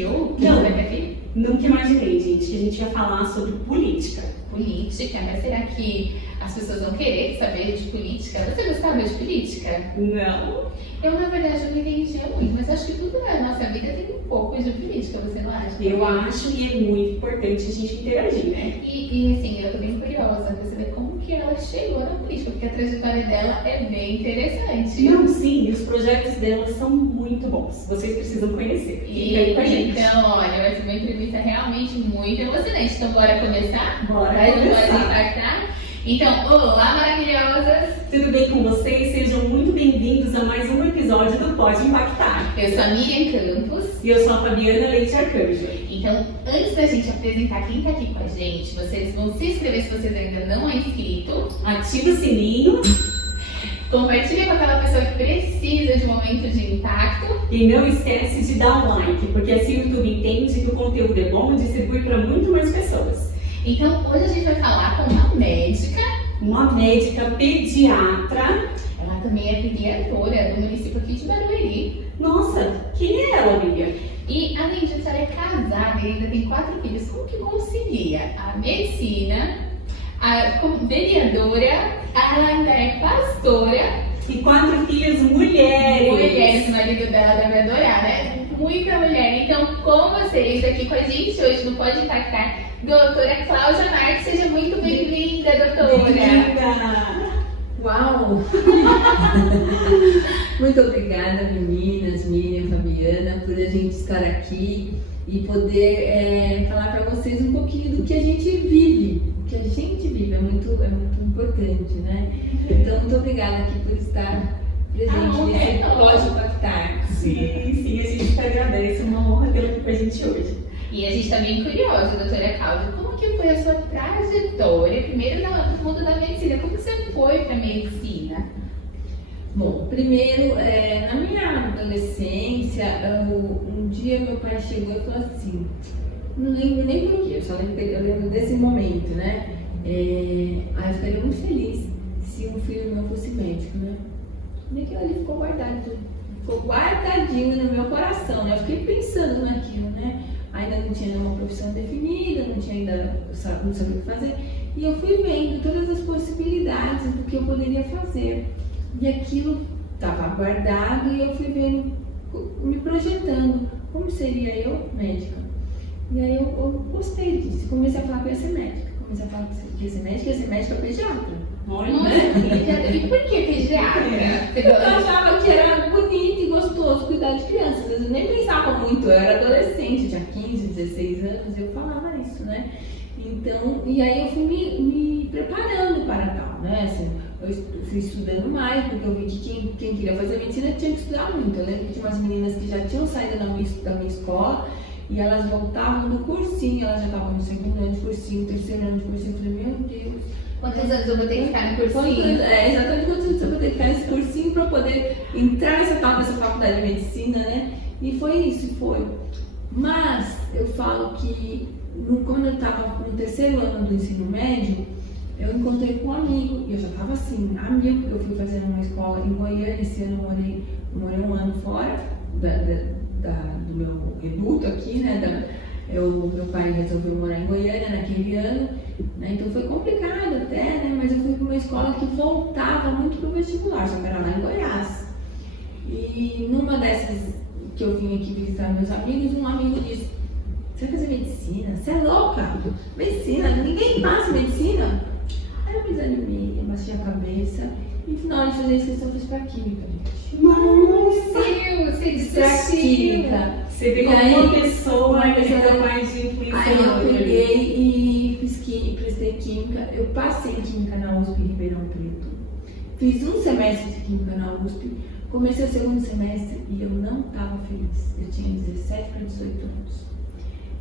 viu? Não. Vai ter aqui? Nunca imaginei, gente, que a gente ia falar sobre política. Política, mas será que as pessoas vão querer saber de política? Você gostava de política? Não? Eu, na verdade, eu não entendia muito, mas acho que tudo na nossa vida tem um pouco de política, você não acha? Eu acho que é muito importante a gente interagir, né? E assim, eu tô bem curiosa pra saber como que ela chegou na política, porque a trajetória dela é bem interessante. Não, sim, e os projetos dela são muito bons. Vocês precisam conhecer. Fica aí com a gente. Então, olha, vai ser uma entrevista realmente muito emocionante. Então, bora começar? Bora Vai, começar. Bora impactar? Então, olá, maravilhosas! Tudo bem com vocês? Sejam muito bem-vindos a mais um episódio do Pode Impactar. Eu sou a Miriam Campos. E eu sou a Fabiana Leite Arcanjo. Então, antes da gente apresentar quem tá aqui com a gente, vocês vão se inscrever se vocês ainda não é inscrito. Ativa o sininho Compartilha com aquela pessoa que precisa de um momento de impacto. e não esquece de dar um like, porque assim o YouTube entende que o conteúdo é bom e distribui para muito mais pessoas. Então, hoje a gente vai falar com uma médica. Uma médica pediatra. Ela também é pediatra do município aqui de Barueri. Nossa, quem é ela, amiga? E além disso, ela é casada e ainda tem 4 filhos. Como que concilia a medicina, como vereadora, ela ainda é pastora. E 4 filhas mulheres. Mulheres, o marido dela deve adorar, né? Muita mulher. Então, com vocês aqui com a gente hoje no Pode Impactar, doutora Cláudia Marques. Seja muito bem-vinda, doutora. Bem-vinda. Uau! Muito obrigada, meninas, Miriam, Fabiana, por a gente estar aqui e poder falar para vocês um pouquinho do que a gente vive. O que a gente vive é muito importante, né? Então, muito obrigada aqui por estar presente nesse Pode Impactar. Sim, a gente que agradece. Uma honra tê-la aqui com a gente hoje. E a gente está bem curiosa, doutora Cláudia, como que foi a sua trajetória, primeiro no mundo da medicina, como que você foi para medicina? Bom, primeiro, na minha adolescência, um dia meu pai chegou e falou assim, não lembro nem porquê, eu lembro desse momento, né? Aí eu ficaria muito feliz se um filho meu fosse médico, né? E aquilo ali ficou guardadinho no meu coração, né? Eu fiquei pensando naquilo, né? Ainda não tinha nenhuma profissão definida, não sabia o que fazer. E eu fui vendo todas as possibilidades do que eu poderia fazer. E aquilo estava guardado e eu fui vendo, me projetando, como seria eu médica. E aí eu gostei disso, comecei a falar que eu ia ser médica. Comecei a falar que ia ser médica pediatra. Olha, Nossa, pediatra. E por que pediatra? Eu achava que era bonito e gostoso cuidar de crianças. Às vezes eu nem pensava muito, eu era adolescente, tinha 15, 16 anos, eu falava isso, né? Então, e aí eu fui me preparando para tal, né? Assim, eu fui estudando mais, porque eu vi que quem queria fazer medicina tinha que estudar muito. Eu lembro que tinha umas meninas que já tinham saído da minha escola e elas voltavam do cursinho, elas já estavam no segundo ano de cursinho, terceiro ano de cursinho. Eu falei, meu Deus. Quantos anos eu vou ter que ficar no cursinho? Exatamente quantos anos eu vou ter que ficar nesse cursinho para poder entrar nessa faculdade de medicina, né? E foi isso, foi. Mas eu falo que quando eu estava no terceiro ano do ensino médio, eu encontrei com um amigo, e eu já estava assim, amigo, eu fui fazer uma escola em Goiânia, esse ano eu morei um ano fora do meu reduto aqui, né? Meu pai resolveu morar em Goiânia naquele ano, né? Então foi complicado até, né? Mas eu fui para uma escola que voltava muito para o vestibular, só que era lá em Goiás. E numa dessas que eu vim aqui visitar meus amigos, um amigo disse, você vai fazer medicina? Você é louca? Medicina? Ninguém passa medicina? Aí eu me desanimei, abaixei a cabeça e no final de fazer inscrição eu fiz para química, gente. Nossa! Você disse Pra química. Você vê como uma pessoa capaz de influenciar. Aí eu peguei e prestei química. Eu passei em química na USP Ribeirão Preto. Fiz um semestre de química na USP. Comecei o segundo semestre e eu não estava feliz. Eu tinha 17 para 18 anos.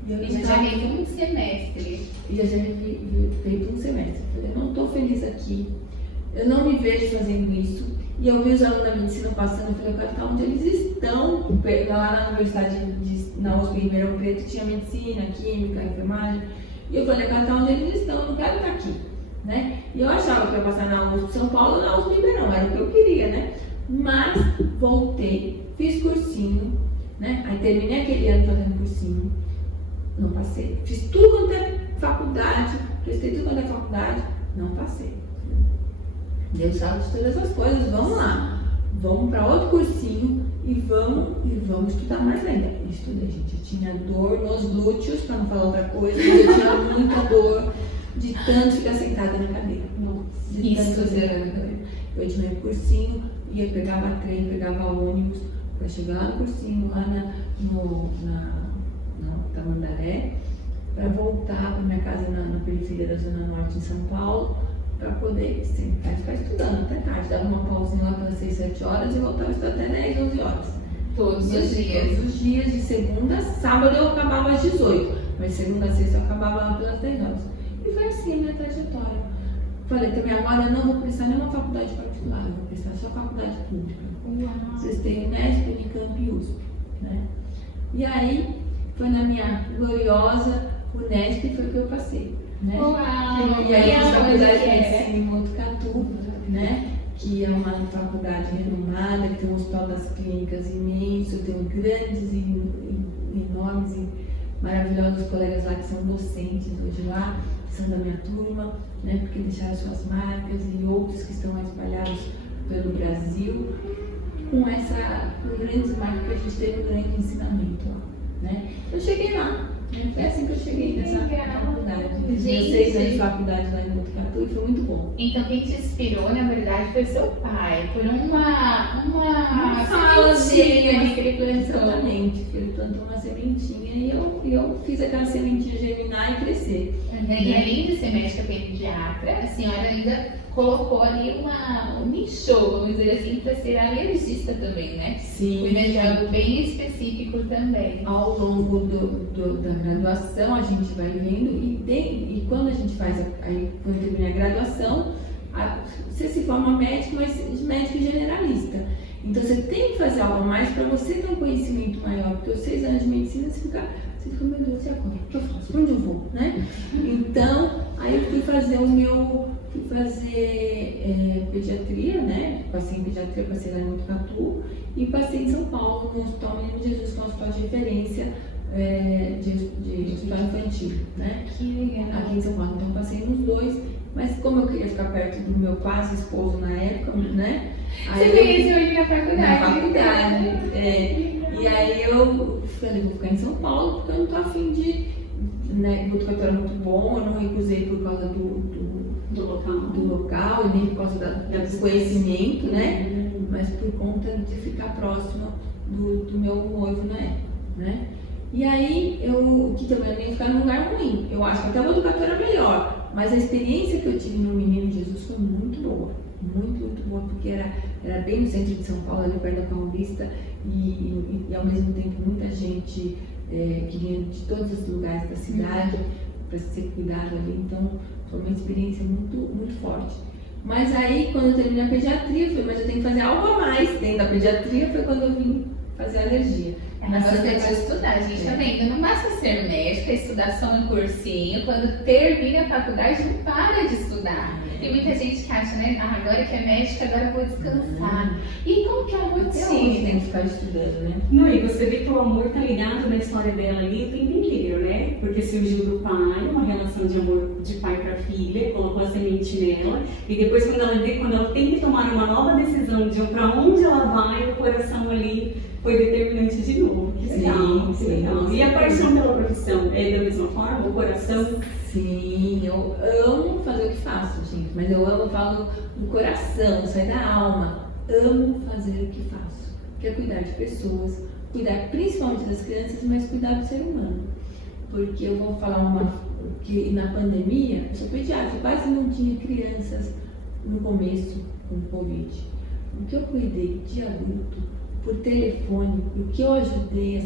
E eu já teve um semestre. E eu já havia feito um semestre. Eu falei, eu não estou feliz aqui. Eu não me vejo fazendo isso. E eu vi os alunos da medicina passando, eu falei, eu quero estar onde eles estão. Lá na universidade, na USP Ribeirão Preto, tinha medicina, química, enfermagem. E eu falei, eu quero estar onde eles estão, eu não quero estar aqui. Né? E eu achava que eu ia passar na USP São Paulo ou na USP Ribeirão, era o que eu queria, né? Mas voltei, fiz cursinho, né? Aí terminei aquele ano fazendo cursinho. não passei. Fiz tudo quanto é faculdade, prestei tudo quanto é faculdade, não passei. Deus sabe de todas as coisas, vamos lá. Vamos para outro cursinho e vamos estudar mais ainda. Eu estudei, gente. Eu tinha dor nos glúteos, para não falar outra coisa, mas eu tinha muita dor de tanto ficar sentada na cadeira. De tanto ficar na cadeira. Eu tinha um cursinho, pegava trem, pegava ônibus para chegar lá no cursinho, lá na Tamandaré, para voltar para minha casa na periferia da Zona Norte de São Paulo, para poder sentar e ficar estudando até tarde. Dava uma pausinha lá pelas 6, 7 horas e voltava a estudar até 10, 11 horas. Todos os dias. Todos os dias, de segunda a sábado eu acabava às 18, mas segunda a sexta eu acabava lá pelas 10 horas. E foi assim a minha trajetória. Falei também, agora eu não vou prestar nenhuma faculdade particular, eu vou prestar só faculdade pública. Vocês têm Unesp, Unicamp e USP, né? E aí, foi na minha gloriosa Unesp foi que eu passei, né? E aí eu fiz faculdade de ensino em Botucatu, né? Que é uma faculdade renomada, que tem um hospital das clínicas imenso, eu tenho grandes e enormes e maravilhosos colegas lá que são docentes hoje lá, que são da minha turma, né? Porque deixaram suas marcas e outros que estão espalhados pelo Brasil, com grandes marcas que a gente teve um grande ensinamento lá, né? Eu cheguei lá. Foi assim que eu cheguei nessa faculdade. Fiz 6 anos de faculdade lá em Botucatu e foi muito bom. Então quem te inspirou, na verdade, foi seu pai, por uma sementinha que ele plantou. Exatamente, ele plantou uma sementinha e eu fiz aquela sementinha germinar e crescer. E além de ser médica pediatra, a senhora ainda colocou ali um nicho, vamos dizer assim, para ser alergista também, né? Sim. Cuida de algo bem específico também. Ao longo da graduação a gente vai vendo e quando a gente faz, quando termina a graduação, você se forma médico, mas médico generalista. Então você tem que fazer algo a mais para você ter um conhecimento maior, porque os 6 anos de medicina você fica, meu Deus, e agora? O que eu faço? Pra onde eu vou? Né? Então, aí eu fui fazer pediatria, né? Passei em pediatria, passei lá em Botucatu e passei em São Paulo, no Hospital Menino Jesus, que é um hospital de referência de hospital infantil, né? Que legal. Aqui em São Paulo, então passei nos dois, mas como eu queria ficar perto do meu quase esposo na época, né? Você conheceu ele na faculdade? Na faculdade, E aí eu falei, vou ficar em São Paulo, porque eu não tô afim de... Né, Botucatu era muito bom, eu não recusei por causa do local e nem por causa do conhecimento, né? Mas por conta de ficar próximo do meu noivo na época, né? E aí eu que também nem ficar num lugar ruim. Eu acho que até o Botucatu era melhor, mas a experiência que eu tive no Menino Jesus foi muito boa. Muito boa, porque era bem no centro de São Paulo, ali perto da Paulista, e ao mesmo tempo muita gente que vinha de todos os lugares da cidade para ser cuidado ali, então foi uma experiência muito forte. Mas aí, quando eu terminei a pediatria, eu falei, mas eu tenho que fazer algo a mais dentro da pediatria, foi quando eu vim fazer alergia. Bastante estudar, a gente tá vendo, não basta ser médica, estudar só um cursinho, quando termina a faculdade não para de estudar. Tem muita gente que acha, né, agora que é médica, agora eu vou descansar. E como que é a rotina? Tem que ficar estudando, né? Não, e você vê que o amor tá ligado na história dela ali o tempo inteiro, né? Porque surgiu do pai, uma relação de amor de pai para filha, colocou a semente nela, e depois quando ela tem que tomar uma nova decisão de para onde ela vai, o coração ali foi determinante de novo. Que legal, que legal. E a paixão pela profissão é da mesma forma? O coração? Sim, eu amo fazer o que faço, gente, mas eu falo do coração, sai da alma. Amo fazer o que faço, que é cuidar de pessoas, cuidar principalmente das crianças, mas cuidar do ser humano. Porque eu vou falar que na pandemia, eu sou pediatra, quase não tinha crianças no começo com Covid. O que eu cuidei de adulto, por telefone, o que eu ajudei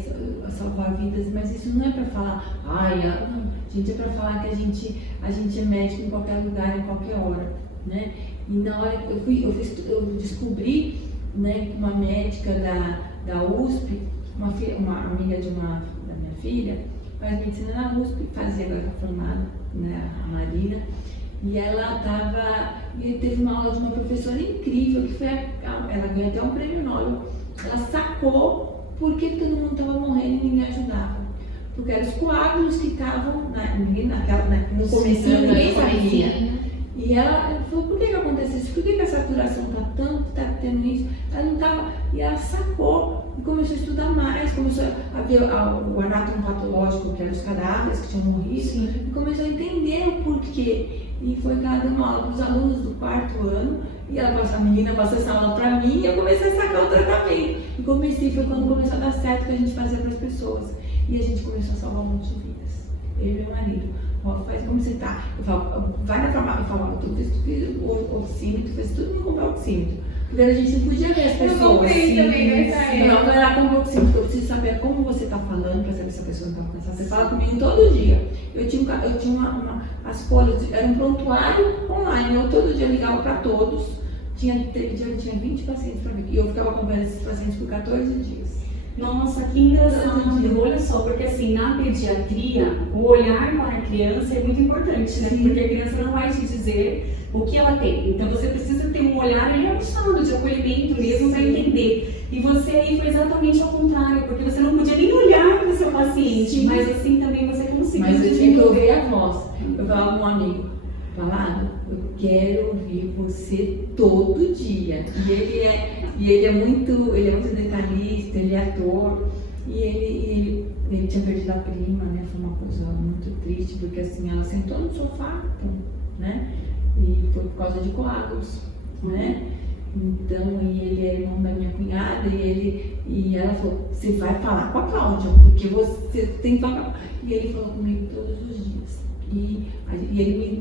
a salvar vidas, mas isso não é para falar, não, gente, é para falar que a gente é médico em qualquer lugar, em qualquer hora, né? E na hora que eu descobri, né, uma médica da USP, uma amiga da minha filha, faz medicina na USP, fazia agora formada, né, a Marina, e ela teve uma aula de uma professora incrível, que foi ela ganhou até um prêmio Nobel. Ela sacou por que todo mundo estava morrendo e ninguém ajudava. porque eram os coágulos que estavam no comecinho, ninguém sabia. E ela falou, por que aconteceu isso? Por que a saturação está tendo isso? Ela não estava. E ela sacou e começou a estudar mais, começou a ver o anátomo patológico, que eram os cadáveres que tinham morrido, e começou a entender o porquê. E foi ela dando aula para os alunos do 4º ano, e a menina passou essa aula para mim, e eu comecei a sacar o tratamento. E foi quando começou a dar certo que a gente fazia para as pessoas. E a gente começou a salvar muitas vidas. Eu e meu marido. Faz como você tá. Eu falo, vai na farmácia. Eu falo, tu fez o oxímetro, fez tudo para comprar o oxímetro. Porque a gente não podia ver as pessoas. Eu comprei também nessa época. Não, vai lá comprar o oxímetro. Eu preciso saber como você está falando para saber se a pessoa não está cansada. Você fala comigo todo dia. Eu tinha as folhas, era um prontuário online. Eu todo dia ligava para todos. Teve dia que eu tinha 20 pacientes para mim. E eu ficava acompanhando esses pacientes por 14 dias. Nossa, que engraçado. Olha só, porque assim, na pediatria, o olhar para a criança é muito importante, né? Porque a criança não vai te dizer o que ela tem. Então você precisa ter um olhar aguçado de acolhimento mesmo para entender. E você aí foi exatamente ao contrário, porque você não podia nem olhar para o seu paciente, mas assim também você conseguiu. Mas eu tinha que ouvir a voz. Eu falava com um amigo, falado, eu quero ouvir você todo dia. E ele é muito detalhista, ele é ator. E ele tinha perdido a prima, né? Foi uma coisa muito triste, porque assim, ela sentou no sofá, né? E foi por causa de coágulos, né? Então, e ele é irmão da minha cunhada, e ela falou, você vai falar com a Cláudia, porque você tem que falar. E ele falou comigo todos os dias. E ele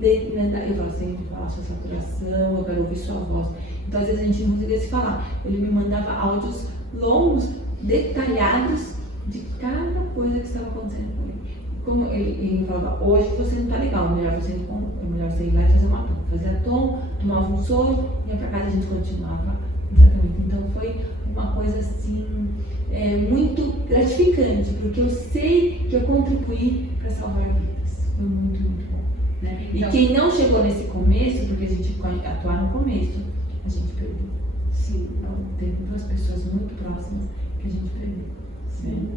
eu falo assim, eu falo sua saturação, eu quero ouvir sua voz. Então, às vezes a gente não conseguia se falar. Ele me mandava áudios longos, detalhados, de cada coisa que estava acontecendo com ele. Como ele falava, hoje você não está legal, é melhor você ir lá e fazer uma tom. Fazia tom, tomava um soro, ia para casa, a gente continuava o tratamento. Então, foi uma coisa assim, muito gratificante, porque eu sei que eu contribuí para salvar vidas. Foi muito, muito bom. Né? Então, e quem não chegou nesse começo, porque a gente atuar no começo, a gente perdeu. Sim. Então, teve 2 pessoas muito próximas que a gente perdeu. Sim.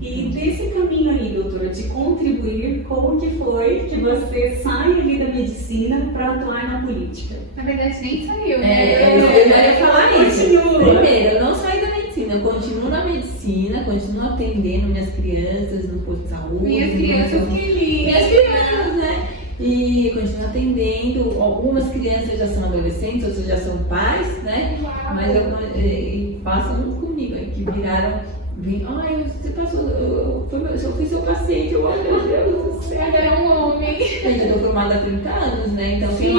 E desse caminho aí, doutora, de contribuir, como que foi que você sai ali da medicina para atuar na política? Na verdade, nem saiu, né? Eu já ia falar isso. Continua. Primeiro, eu não saí da medicina, eu continuo na medicina, continuo atendendo minhas crianças no posto de saúde. Minhas crianças que lindas. Minhas crianças, né? E continuo atendendo. Algumas crianças já são adolescentes, outras já são pais, né? Uau. Mas passam muito comigo, que viraram. Ai, você passou, eu fui seu paciente, meu Deus do céu. É um homem. Eu já estou formada há 30 anos, né? Então, Sim,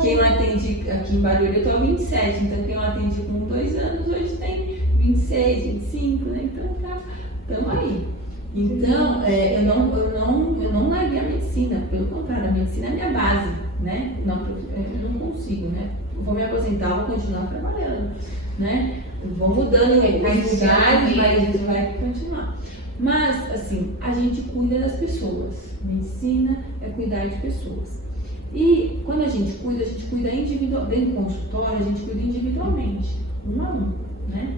quem eu atendi aqui em Barueri, eu estou há 27. Então, quem eu atendi com 2 anos, hoje tem 26, 25, né? Então, estamos aí. Então, eu não larguei a medicina, pelo contrário, a medicina é a minha base, né? Eu não consigo, né? Eu vou me aposentar, vou continuar trabalhando, né? Vou mudando os lugares, mas a gente vai continuar. Mas, assim, a gente cuida das pessoas. Medicina é cuidar de pessoas. E quando a gente cuida individualmente. Dentro do consultório, a gente cuida individualmente, um a um, né?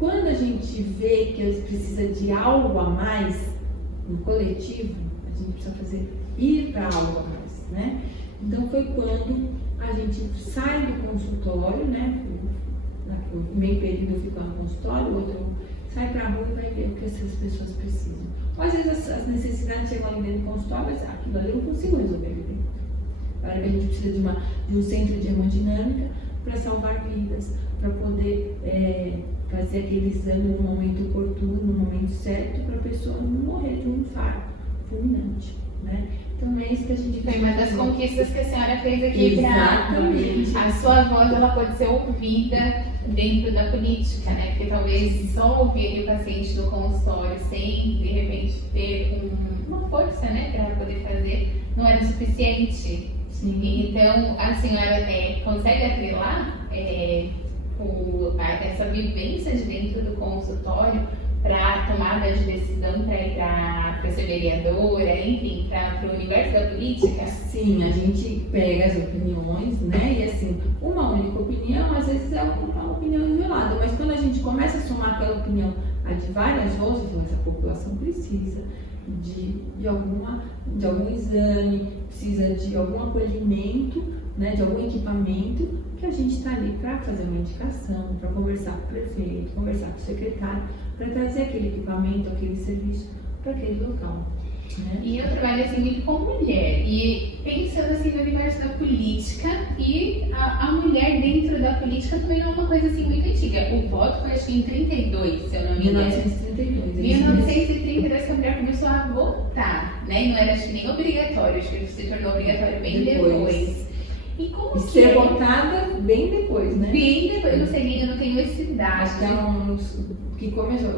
Quando a gente vê que eles precisam de algo a mais no coletivo, a gente precisa ir para algo a mais, né? Então foi quando a gente sai do consultório, né? No meio período eu fico no consultório, o outro sai para a rua e vai ver o que essas pessoas precisam. Ou às vezes as necessidades chegam ali dentro do consultório, mas aquilo ali eu não consigo resolver ali dentro. Para que a gente precisa de um centro de hemodinâmica para salvar vidas, para poder fazer aquele exame no momento oportuno, no momento certo, para a pessoa não morrer de um infarto fulminante, né? Então é isso que a gente Foi uma das conquistas que a senhora fez aqui para a sua voz, ela pode ser ouvida dentro da política, né? Porque talvez só ouvir o paciente no consultório sem, de repente, ter uma força, né, para poder fazer, não era suficiente. Sim. Então, a senhora consegue atrelar essa vivência de dentro do consultório para a tomada de decisão, para ir para ser vereadora, enfim, para o universo da política? Sim, a gente pega as opiniões, né? E assim, uma única opinião, às vezes é uma opinião isolada, mas quando a gente começa a somar aquela opinião de várias outras, essa população precisa de algum exame, precisa de algum acolhimento, né, de algum equipamento, que a gente está ali para fazer uma indicação, para conversar com o prefeito, conversar com o secretário, para trazer aquele equipamento, aquele serviço para aquele local. Né? E eu trabalho assim muito com mulher, e pensando assim no universo da política, e a mulher dentro da política também não é uma coisa assim muito antiga. O voto foi acho que em 32, se eu não me engano. 1932. 1932 que a mulher começou a votar, né? E não era acho que nem obrigatório, acho que se tornou obrigatório bem depois. E como E que ser é? votada bem depois, né? Bem depois, eu não sei nem, eu não tenho esse dado. Então, que começou,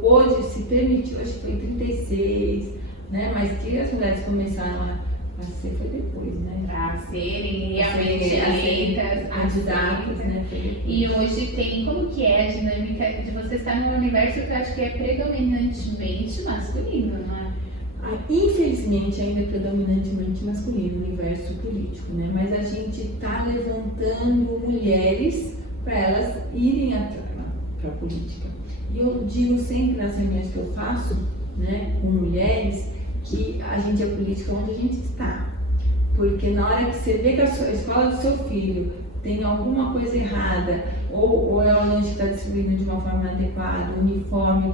pôde se permitir, acho que foi em 36, né? Mas que as mulheres começaram a ser foi depois, né? Pra serem realmente eleitas, candidatas, né? Foi depois. E hoje tem, como que é a dinâmica de você estar num universo que eu acho que é predominantemente masculino, não é? Infelizmente ainda é predominantemente masculino o universo político, né? Mas a gente está levantando mulheres para elas irem para a política. E eu digo sempre nas reuniões que eu faço, né, com mulheres, que a gente é política onde a gente está. Porque na hora que você vê que a escola do seu filho tem alguma coisa errada, ou ela não está distribuindo de uma forma adequada, o uniforme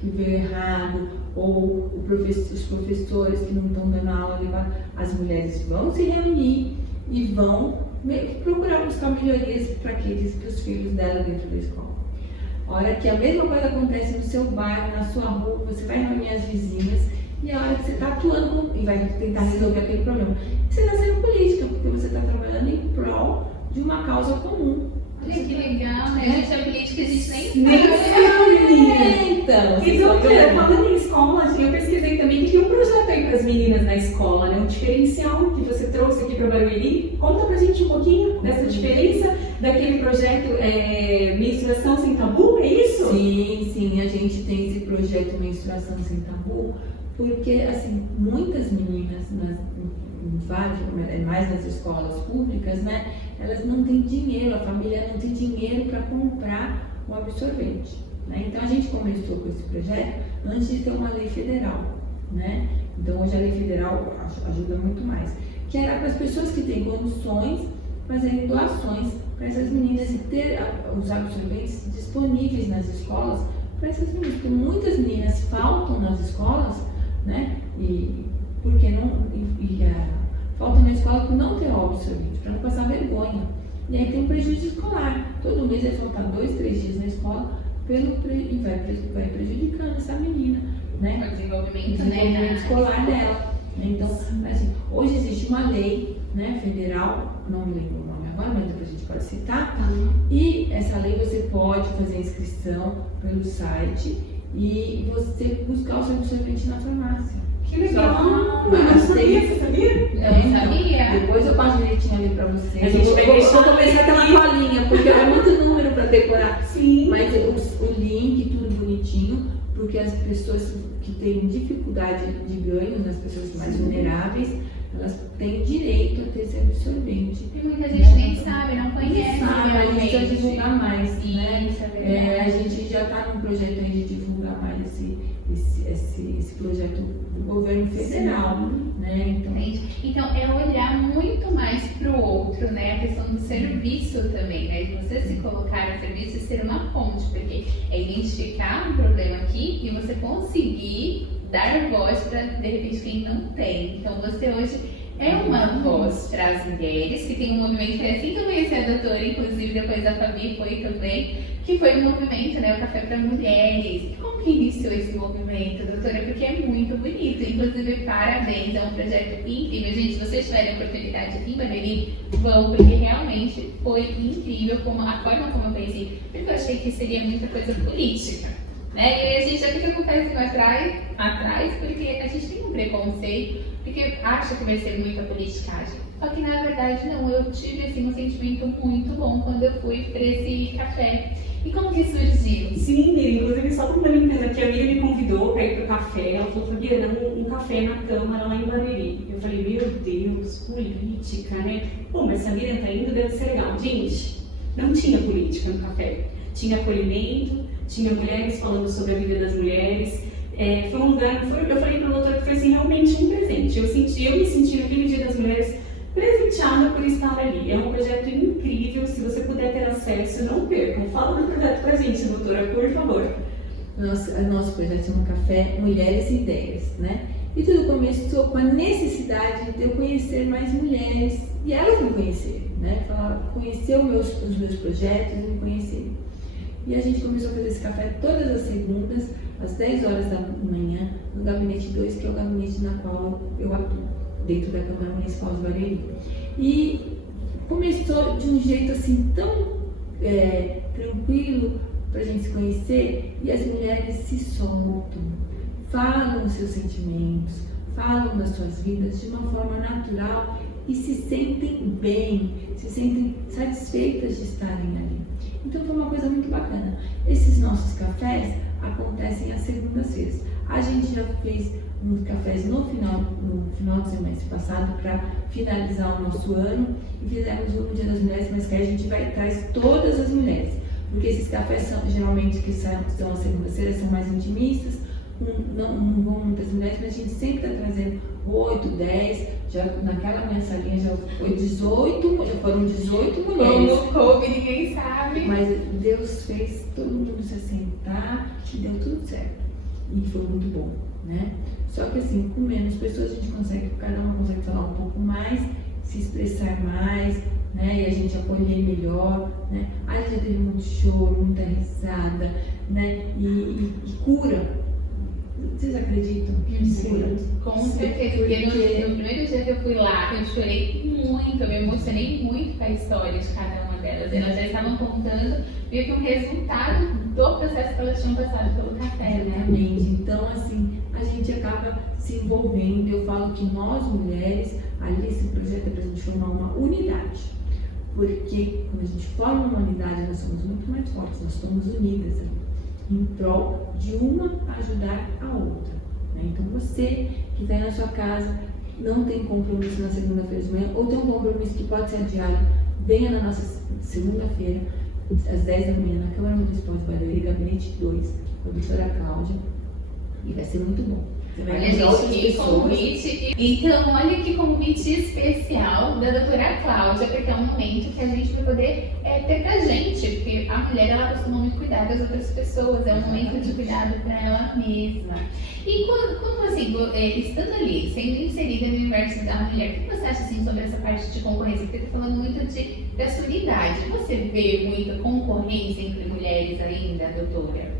que veio errado, ou os professores que não estão dando aula adequada, as mulheres vão se reunir e vão procurar buscar melhorias para os filhos dela dentro da escola. A hora que a mesma coisa acontece no seu bairro, na sua rua, você vai reunir as vizinhas, e a hora que você está atuando e vai tentar resolver aquele problema, você está sendo política, porque você está trabalhando em prol de uma causa comum. Olha que legal, né? A gente é política, a gente nem Nem sabe. Então, falando em escola, eu pesquisei também que tem um projeto aí para as meninas na escola, né? Um diferencial que você trouxe aqui para Barueri. Conta pra gente um pouquinho dessa diferença daquele projeto Menstruação Sem Tabu, é isso? Sim, a gente tem esse projeto Menstruação Sem Tabu, porque assim, muitas meninas, mais nas escolas públicas, né? Elas não têm dinheiro, a família não tem dinheiro para comprar um absorvente. Né? Então a gente começou com esse projeto antes de ter uma lei federal. Né? Então hoje a lei federal ajuda muito mais. Que era para as pessoas que têm condições fazerem doações para essas meninas e ter os absorventes disponíveis nas escolas para essas meninas. Porque muitas meninas faltam nas escolas, né? Faltam na escola por não ter o absorvente, para não passar vergonha. E aí tem um prejuízo escolar. Todo mês vai faltar 2, 3 dias na escola e vai prejudicando essa menina, né? O desenvolvimento escolar dela. Então, assim, hoje existe uma lei, né, federal, não me lembro o nome agora, mas depois a gente pode citar. E essa lei você pode fazer inscrição pelo site e você buscar o seu absorvente na farmácia. Que legal! Mas Eu não sabia, você sabia? Eu não sabia. Depois eu passo direitinho ali pra vocês. A gente vai deixar vou começar pela colinha, porque é muito número pra decorar. Sim. Mas o link, tudo bonitinho, porque as pessoas que têm dificuldade de ganho, as pessoas mais vulneráveis, elas têm direito a ter esse absorvente. E muita gente nem sabe, não conhece. A gente precisa divulgar mais, né? Isso, é verdade. A gente já está num projeto aí de divulgar mais esse projeto do governo federal, né? Então é olhar muito mais para o outro, né? A questão do serviço também, né? De você se colocar no serviço e ser uma ponte, porque é identificar um problema aqui e você conseguir dar voz para, de repente, quem não tem. Então você hoje é uma voz para as mulheres, que tem um movimento que é assim que eu conheci a doutora, inclusive depois da Fabi foi também, que foi um movimento, né, o Café para Mulheres. E como que iniciou esse movimento, doutora? Porque é muito bonito, inclusive parabéns, é um projeto incrível. Gente, se vocês tiverem oportunidade aqui em Barueri, vão, porque realmente foi incrível a forma como eu pensei, porque eu achei que seria muita coisa política. Né? E aí a gente já fica com o pezinho atrás, porque a gente tem um preconceito, porque acha que vai ser muita politicagem. Só que na verdade não, eu tive assim, um sentimento muito bom quando eu fui para esse café. E como que surgiu? Sim, Miriam, inclusive só complementando aqui, a Miriam me convidou para ir pro café. Ela falou, Fabiana, um café na Câmara lá em Barueri. Eu falei, meu Deus, política, né? Pô, mas se a Miriam tá indo, deve ser legal. Gente, não tinha política no café. Tinha acolhimento, tinha mulheres falando sobre a vida das mulheres. Foi um lugar, eu falei para a doutora que foi assim, realmente um presente. Eu me senti naquele Dia das Mulheres presenteada por estar ali. É um projeto incrível, se você puder ter acesso, não percam. Fala do projeto pra gente, doutora, por favor. Nosso projeto chama Café Mulheres e Ideias, né? E tudo começou com a necessidade de eu conhecer mais mulheres e elas me conhecerem, né? Conhecer os meus projetos e me conhecerem. E a gente começou a fazer esse café todas as segundas, às 10 horas da manhã, no Gabinete 2, que é o gabinete na qual eu atuo, dentro da Câmara Municipal de Barueri. E começou de um jeito assim tão tranquilo para a gente se conhecer, e as mulheres se soltam, falam os seus sentimentos, falam das suas vidas de uma forma natural e se sentem bem, se sentem satisfeitas de estarem ali. Então foi uma coisa muito bacana. Esses nossos cafés acontecem às segundas-feiras. A gente já fez uns cafés no final do semestre passado para finalizar o nosso ano, e fizemos um no Dia das Mulheres, mas que a gente traz todas as mulheres, porque esses cafés são, geralmente que são às segundas-feiras, são mais intimistas, não vão muitas mulheres, mas a gente sempre está trazendo 8, 10, já naquela mensalinha já foi 18, já foram 18 mulheres. Como coube, ninguém sabe. Mas Deus fez todo mundo se assentar e deu tudo certo. E foi muito bom, né? Só que assim, com menos pessoas a gente consegue, cada uma consegue falar um pouco mais, se expressar mais, né? E a gente acolher melhor, né? A gente já teve muito choro, muita risada, né? E cura. Vocês acreditam? Sim, com certeza. Porque no primeiro dia que eu fui lá, eu chorei muito, eu me emocionei muito com a história de cada uma delas. Elas já estavam contando meio que um resultado do processo que elas tinham passado pelo café, né? Exatamente. Então, assim, a gente acaba se envolvendo. Eu falo que nós, mulheres, ali esse projeto é para a gente formar uma unidade. Porque quando a gente forma uma unidade, nós somos muito mais fortes, nós estamos unidas ali, em prol de uma ajudar a outra, né? Então você que está aí na sua casa, não tem compromisso na segunda-feira de manhã, ou tem um compromisso que pode ser adiado, venha na nossa segunda-feira, às 10 da manhã, na Câmara Municipal de Barueri, Gabinete 2, com a doutora Cláudia, e vai ser muito bom. Olha, gente, que convite. Então, olha que convite especial da doutora Cláudia, porque é um momento que a gente vai poder ter pra gente, porque a mulher, ela costuma muito cuidar das outras pessoas, é um momento de cuidado para ela mesma. E quando assim, estando ali, sendo inserida no universo da mulher, o que você acha assim sobre essa parte de concorrência? Porque você está falando muito da sua idade. Você vê muita concorrência entre mulheres ainda, doutora?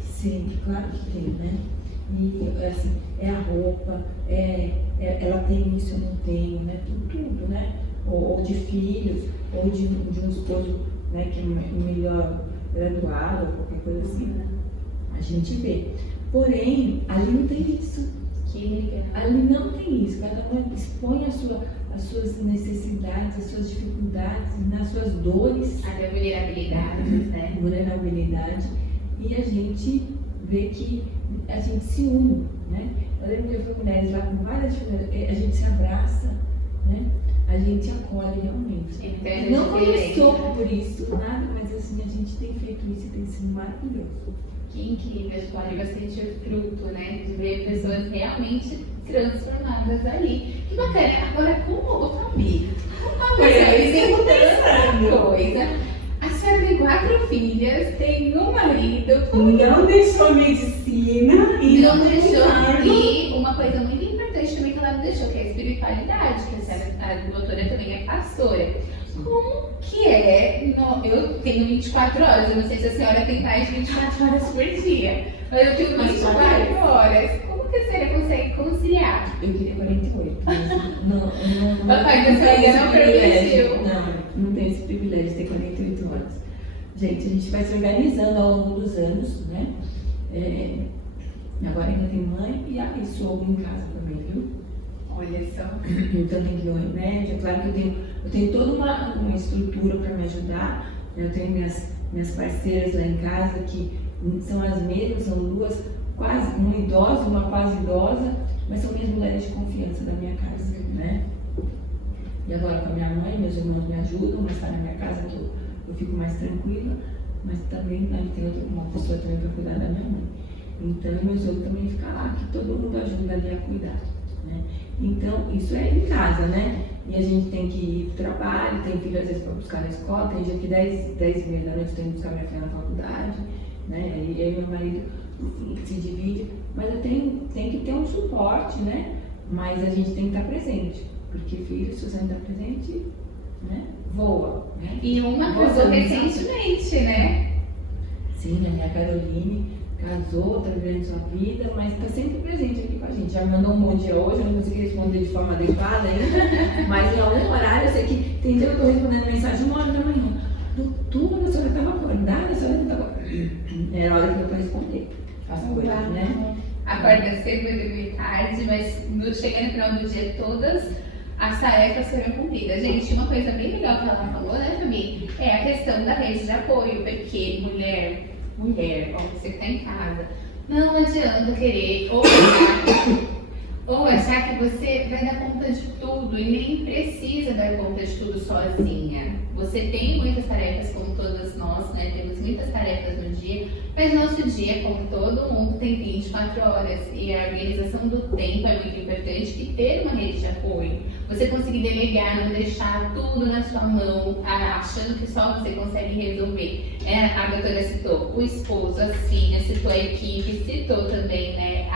Sim, claro que tem, né? E assim, é a roupa, ela tem isso, eu não tenho, né? Tudo, né? Ou de filhos, ou de um esposo, né, que é melhor graduado, ou qualquer coisa assim, né? A gente vê. Porém, ali não tem isso. Ali não tem isso. Cada uma expõe as suas necessidades, as suas dificuldades, as suas dores. A vulnerabilidade, né? Vulnerabilidade. E a gente vê que a gente se une, né? Eu lembro que eu fui mulheres lá com várias dificuldades, a gente se abraça, né? A gente acolhe realmente. Não começou por isso, nada, mas assim, a gente tem feito isso e tem sido maravilhoso. Que incrível, a gente pode bastante fruto, né? De ver pessoas realmente transformadas ali. Que bacana. Agora, como família, uma coisa, tem tanta coisa. A senhora tem 4 filhas, tem um marido. Não deixou a medicina e não deixou. E uma coisa muito importante também que ela não deixou, que é a espiritualidade, que a doutora também é pastora. Como que é? Eu tenho 24 horas, eu não sei se a senhora tem mais de 24 horas por dia, mas eu tenho 24 horas. Como que a senhora consegue conciliar? Eu queria 48, mas não Papai da senhora não permitiu. Não tem esse privilégio de ter 48 horas. Gente, a gente vai se organizando ao longo dos anos, né? Agora ainda tem mãe e sogro em casa também, viu? Olha só. Então tem que ir ao remédio. É claro que eu tenho toda uma estrutura para me ajudar. Eu tenho minhas parceiras lá em casa que são as mesmas, são duas, quase, uma idosa, uma quase idosa, mas são minhas mulheres de confiança da minha casa, né? E agora com a minha mãe, meus irmãos me ajudam, mas está na minha casa que eu fico mais tranquila. mas também tem uma pessoa também para cuidar da minha mãe. Então, meu sogro também fica lá, que todo mundo ajuda ali a cuidar, né? Então, isso é em casa, né? E a gente tem que ir para o trabalho, tem filho às vezes para buscar na escola, tem dia que 10h30 da noite eu tenho que buscar minha filha na faculdade, né? E aí meu marido se divide, mas eu tenho que ter um suporte, né? Mas a gente tem que estar presente, porque filho, se você não está presente, né? Voa, né? E uma casou recentemente, né? Sim, a minha Caroline casou, tá vivendo sua vida, mas tá sempre presente aqui com a gente. Já mandou um bom dia hoje, eu não consegui responder de forma adequada ainda, mas em algum horário, eu sei que tem dia que eu tô respondendo mensagem 1h da manhã. Doutora, a senhora estava acordada, a senhora não estava. Era a hora que eu vou responder as coisas, né? Acorda cedo, vai dormir tarde, mas chega no final do dia todas as tarefas serão cumpridas. Gente, uma coisa bem legal que ela falou, né, Fabi? É a questão da rede de apoio, porque mulher, ó, você que tá em casa, não adianta querer ou achar que você vai dar conta de tudo e nem precisa dar conta de tudo sozinha. Você tem muitas tarefas, como todas nós, né? Temos muitas tarefas no dia, mas nosso dia, como todo mundo, tem 24 horas e a organização do tempo é muito importante e ter uma rede de apoio. Você conseguir delegar, não deixar tudo na sua mão, achando que só você consegue resolver. A doutora citou o esposo, a filha, citou a equipe, citou também, né,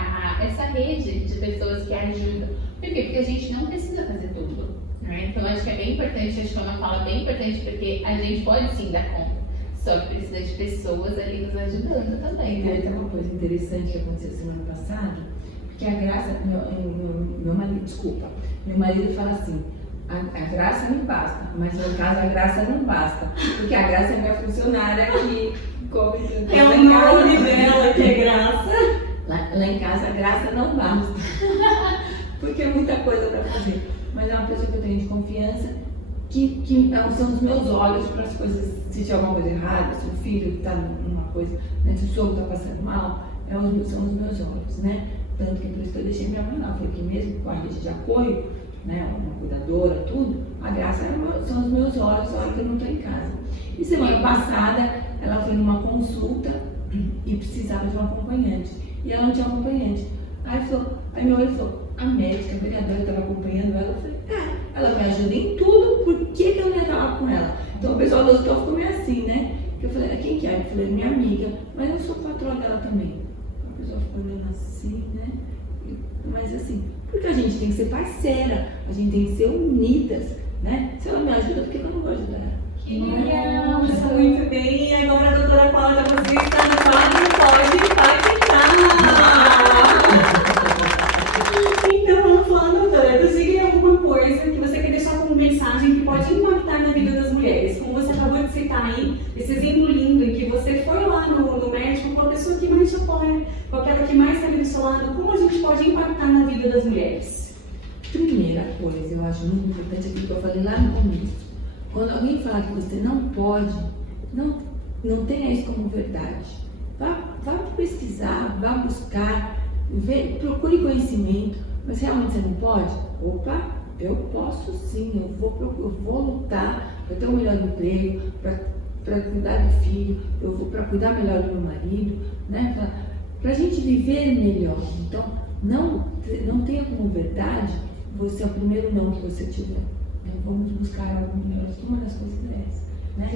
essa rede de pessoas que ajudam. Por quê? Porque a gente não precisa fazer tudo, né? Então acho que é bem importante, acho que é uma fala bem importante, porque a gente pode sim dar conta, só que precisa de pessoas ali nos ajudando também, né? Tem uma coisa interessante que aconteceu semana passada, porque a Graça, meu marido fala assim, a Graça me basta, mas no caso a Graça não basta, porque a Graça é minha funcionária que cobre tudo. É o nome dela que é Graça. Lá em casa a Graça não basta, porque é muita coisa para fazer, mas é uma pessoa que eu tenho de confiança, que são os meus olhos para as coisas, se tiver alguma coisa errada, se o filho está numa coisa, né, se o sogro está passando mal, são os meus olhos, né? Tanto que por isso que eu deixei minha mãe lá, foi que mesmo com a rede de apoio, né, uma cuidadora, tudo, a Graça são os meus olhos na hora que eu não estou em casa. E semana passada ela foi numa consulta e precisava de um acompanhante. E ela não tinha acompanhante. Aí meu olho falou, a médica, a vereadora estava acompanhando ela. Eu falei, ela me ajuda em tudo, por que eu não ia estar lá com ela? Então o pessoal do hospital ficou meio assim, né? Eu falei, quem que é? Eu falei, minha amiga, mas eu sou patroa dela também. A pessoa ficou olhando assim, né? Mas assim, porque a gente tem que ser parceira, a gente tem que ser unidas, né? Se ela me ajuda, por que eu não vou ajudar ela? Que legal, está muito bem. E agora a doutora Paula, você está no quadro Pode Impactar. Então, vamos falar, doutora, você tem alguma coisa que você quer deixar como mensagem que pode impactar na vida das mulheres? Como você acabou de citar aí, esse exemplo lindo em que você foi lá no médico com a pessoa que mais te apoia, com aquela que mais está ali do seu lado, como a gente pode impactar na vida das mulheres? Primeira coisa, eu acho muito importante aquilo que eu falei lá no começo. Quando alguém falar que você não pode, não tenha isso como verdade. Vá pesquisar, vá buscar, procure conhecimento. Mas realmente você não pode? Opa, eu posso sim, eu vou lutar para ter um melhor emprego, para cuidar do filho, para cuidar melhor do meu marido, né? Para a gente viver melhor. Então, não tenha como verdade você é o primeiro não que você tiver. Então, vamos buscar algo melhor. Uma das coisas é essa, né?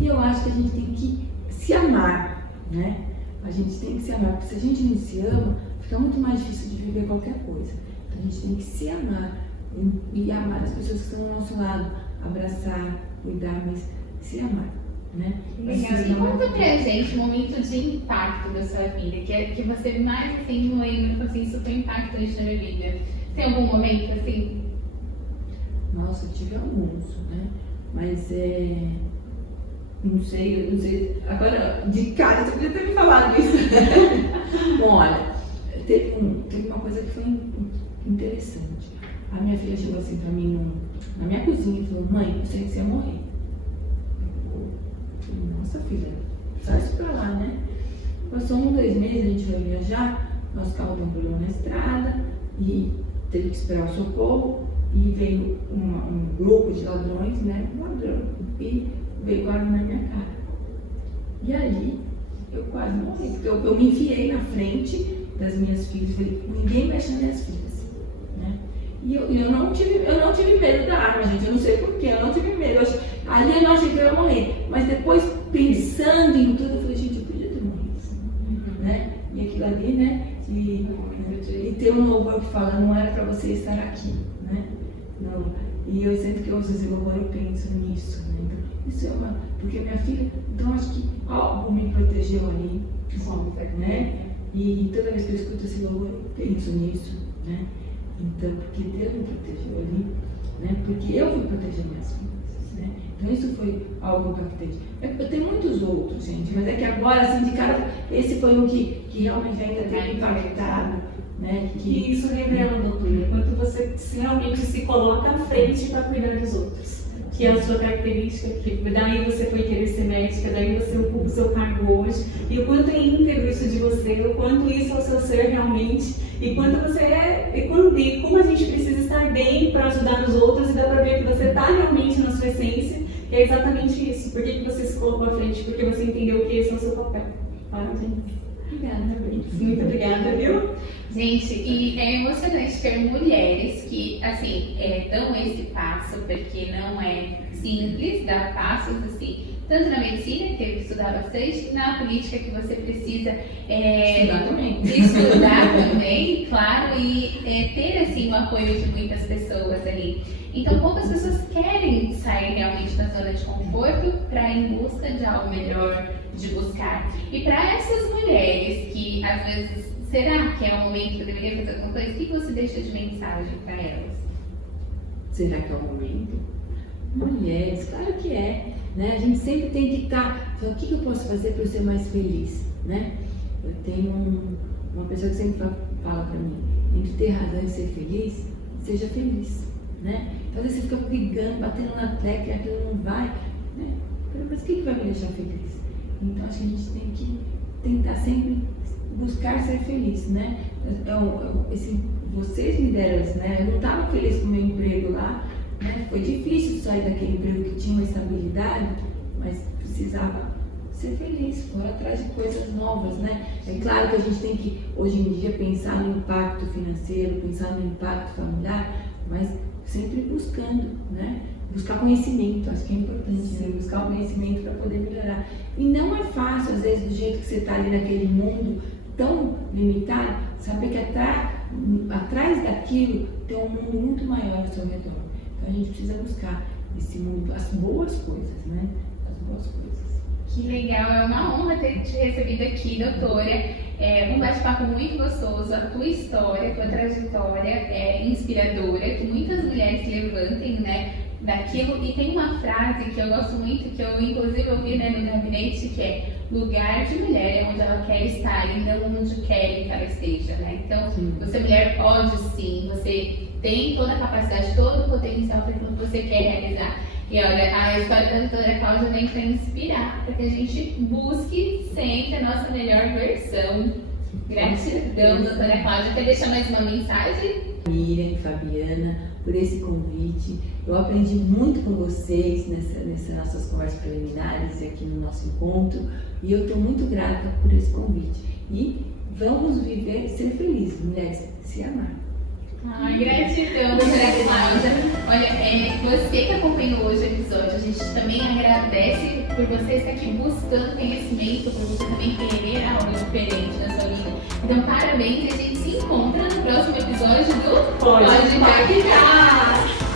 E eu acho que a gente tem que se amar, né? A gente tem que se amar, porque se a gente não se ama, fica muito mais difícil de viver qualquer coisa. Então, a gente tem que se amar e amar as pessoas que estão ao nosso lado, abraçar, cuidar, mas se amar, né? Legal. E conta pra gente um momento de impacto da sua vida, que você mais assim lembra, assim, isso foi impactante na minha vida. Tem algum momento assim? Nossa, eu tive alguns, né? Mas não sei. Agora, de cara, você podia ter me falado isso. Bom, olha, teve uma coisa que foi interessante. A minha filha chegou assim pra mim na minha cozinha e falou, mãe, eu sei que você ia morrer. Eu falei, nossa filha, só isso pra lá, né? Passou 2 meses, a gente foi viajar, nosso carro deu um problema na estrada e teve que esperar o socorro. E veio um grupo de ladrões, né? Um ladrão. E veio com a arma na minha cara. E aí, eu quase morri, porque eu me enfiei na frente das minhas filhas, falei, ninguém mexe nas minhas filhas, né? E eu não tive medo da arma, gente, eu não sei porquê, eu não tive medo. Ali eu não achei que eu ia morrer, mas depois, pensando em tudo, eu falei, gente, eu podia ter morrido, né? E aquilo ali, né? E tem um louvor que fala, não era para você estar aqui, né? Não. E eu sempre que eu ouço esse louvor, eu penso nisso, né? Então, isso é uma... Porque minha filha, então acho que algo me protegeu ali, né? E toda vez que eu escuto esse louvor, eu penso nisso, né? Então, porque Deus me protegeu ali, né? Porque eu fui proteger minhas filhas, né? Então isso foi algo impactante. Tem muitos outros, gente, mas é que agora, assim, de cara, esse foi um que realmente ainda tem impactado, né? E isso revela, doutora, quanto você realmente se coloca à frente para cuidar dos outros. Que é a sua característica, que daí você foi querer ser médica, daí você ocupa o seu cargo hoje, e o quanto é íntegro isso de você, o quanto isso é o seu ser realmente, e quanto você e como a gente precisa estar bem para ajudar os outros, e dá para ver que você está realmente na sua essência, que é exatamente isso. Por que você se colocou à frente? Porque você entendeu que esse é o seu papel. Parabéns. Obrigada, Muito obrigada, viu? Gente, e é emocionante ter mulheres que, assim, dão esse passo, porque não é simples dar passos, assim, tanto na medicina, que teve que estudar bastante, na política, que você precisa estudar também, claro, e ter, assim, o apoio de muitas pessoas ali. Então, poucas pessoas querem sair realmente da zona de conforto para ir em busca de algo melhor, de buscar. E para essas mulheres que, às vezes, será que é o momento que eu deveria fazer alguma coisa? O que você deixa de mensagem para elas? Será que é o momento? Mulheres, claro que é, né? A gente sempre tem que estar, o que eu posso fazer para eu ser mais feliz, né? Eu tenho uma pessoa que sempre fala para mim, entre ter razão e ser feliz, seja feliz, né? Então, às vezes você fica brigando, batendo na tecla e aquilo não vai, né? Mas o que vai me deixar feliz? Então, acho que a gente tem que tentar sempre buscar ser feliz, né? Vocês me deram, né? Eu não estava feliz com o meu emprego lá, né? Foi difícil sair daquele emprego que tinha uma estabilidade, mas precisava ser feliz, for atrás de coisas novas, né? É claro que a gente tem que, hoje em dia, pensar no impacto financeiro, pensar no impacto familiar, mas sempre buscando, né? Buscar conhecimento, acho que é importante, né? Buscar o conhecimento para poder melhorar. E não é fácil, às vezes, do jeito que você está ali naquele mundo tão limitado, saber que atrás daquilo tem um mundo muito maior ao seu redor. Então a gente precisa buscar esse mundo, as boas coisas, né? As boas coisas. Que legal, é uma honra ter te recebido aqui, doutora. Um bate-papo muito gostoso, a tua história, a tua trajetória é inspiradora, que muitas mulheres se levantem, né, daquilo. E tem uma frase que eu gosto muito, que eu inclusive ouvi, né, no gabinete, que é: lugar de mulher é onde ela quer estar e não onde querem que ela esteja, né? Então, você mulher pode sim, você tem toda a capacidade, todo o potencial para aquilo que você quer realizar. E olha, a história da doutora Cláudia vem para inspirar, para que a gente busque sempre a nossa melhor versão. Gratidão, doutora Cláudia. Quer deixar mais uma mensagem? Miriam e Fabiana, por esse convite. Eu aprendi muito com vocês nessas nossas conversas preliminares aqui no nosso encontro, e eu estou muito grata por esse convite. E vamos viver, ser felizes, mulheres, se amar. Ai, gratidão, doutora Cláudia. Olha, você que acompanhou hoje o episódio, a gente também agradece por você estar aqui buscando conhecimento, por você também querer algo diferente na sua vida. Então, parabéns, e a gente se encontra no próximo episódio do Pode Impactar!